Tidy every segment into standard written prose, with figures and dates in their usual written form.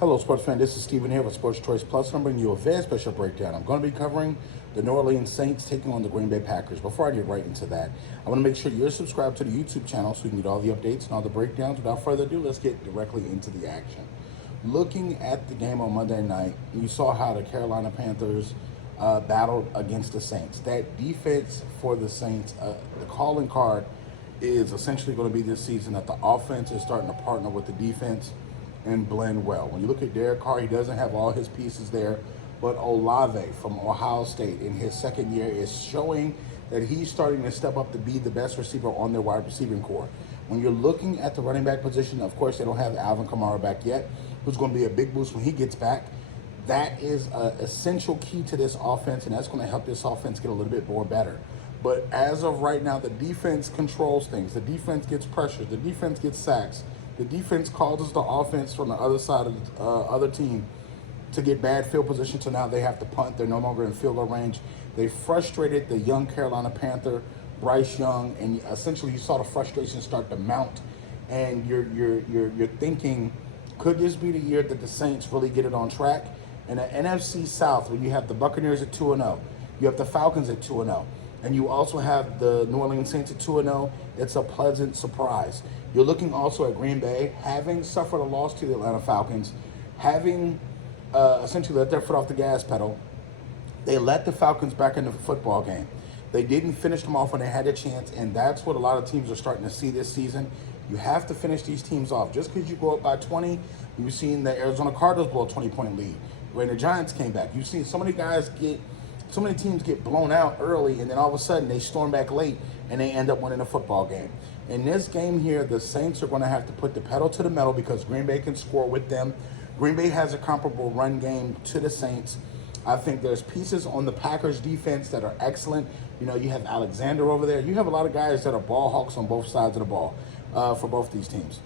Hello, sports fan. This is Steven here with Sports Choice Plus, and I'm bringing you a very special breakdown. I'm going to be covering the New Orleans Saints taking on the Green Bay Packers. Before I get right into that, I want to make sure you're subscribed to the YouTube channel so you can get all the updates and all the breakdowns. Without further ado, let's get directly into the action. Looking at the game on Monday night, you saw how the Carolina Panthers battled against the Saints. That defense for the Saints, the calling card is essentially going to be this season that the offense is starting to partner with the defense and blend well. When you look at Derek Carr, he doesn't have all his pieces there, but Olave from Ohio State in his second year is showing that he's starting to step up to be the best receiver on their wide receiving core. When you're looking at the running back position, of course, they don't have Alvin Kamara back yet, who's going to be a big boost when he gets back. That is an essential key to this offense, and that's going to help this offense get a little bit more better. But as of right now, the defense controls things. The defense gets pressures. The defense gets sacks. The defense causes the offense from the other side of the other team to get bad field position, so now they have to punt. They're no longer in field goal range. They frustrated the young Carolina Panther, Bryce Young, and essentially you saw the frustration start to mount. And you're thinking, could this be the year that the Saints really get it on track? In the NFC South, where you have the Buccaneers at 2-0, you have the Falcons at 2-0, and you also have the New Orleans Saints at 2-0, it's a pleasant surprise. You're looking also at Green Bay, having suffered a loss to the Atlanta Falcons, having essentially let their foot off the gas pedal. They let the Falcons back in the football game. They didn't finish them off when they had a chance, and that's what a lot of teams are starting to see this season. You have to finish these teams off. Just because you go up by 20, you've seen the Arizona Cardinals blow a 20-point lead. When the Giants came back, you've seen so many teams get blown out early, and then all of a sudden they storm back late and they end up winning a football game. In this game here, the Saints are going to have to put the pedal to the metal because Green Bay can score with them. Green Bay has a comparable run game to the Saints. I think there's pieces on the Packers defense that are excellent. You know, you have Alexander over there. You have a lot of guys that are ball hawks on both sides of the ball for both these teams.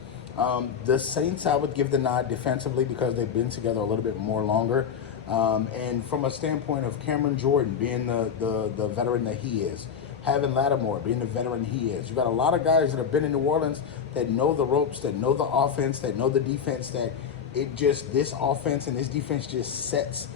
The Saints, I would give the nod defensively because they've been together a little bit more longer. And from a standpoint of Cameron Jordan being the veteran that he is, having Lattimore being the veteran he is, you got a lot of guys that have been in New Orleans that know the ropes, that know the offense, that know the defense, that this offense and this defense just sets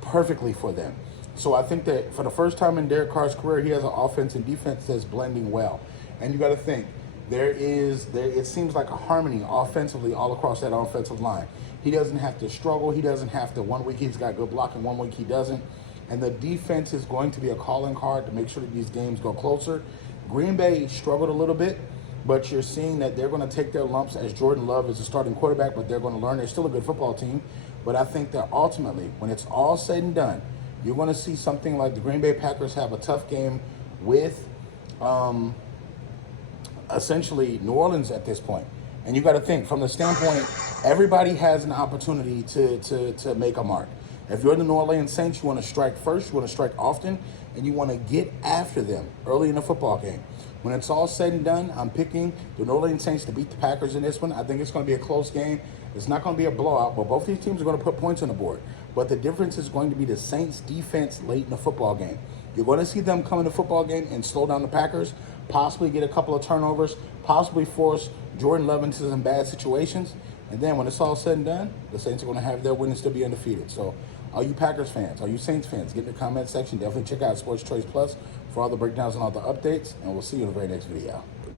perfectly for them. So I think that for the first time in Derek Carr's career, he has an offense and defense that's blending well. And you got to think, it seems like a harmony offensively all across that offensive line. He doesn't have to struggle. He doesn't have to, one week he's got good blocking, one week he doesn't. And the defense is going to be a calling card to make sure that these games go closer. Green Bay struggled a little bit, but you're seeing that they're going to take their lumps as Jordan Love is a starting quarterback, but they're going to learn. They're still a good football team. But I think that ultimately, when it's all said and done, you're going to see something like the Green Bay Packers have a tough game with essentially New Orleans at this point. And you got to think from the standpoint, everybody has an opportunity to make a mark. If you're the New Orleans Saints, you want to strike first, you want to strike often, and you want to get after them early in the football game. When it's all said and done, I'm picking the New Orleans Saints to beat the Packers in this one. I think it's going to be a close game. It's not going to be a blowout, but both these teams are going to put points on the board. But the difference is going to be the Saints' defense late in the football game. You're going to see them come in the football game and slow down the Packers, possibly get a couple of turnovers, possibly force Jordan Love into some bad situations. And then when it's all said and done, the Saints are going to have their win and still be undefeated. So all you Packers fans, all you Saints fans, get in the comment section. Definitely check out Sports Choice Plus for all the breakdowns and all the updates. And we'll see you in the very next video.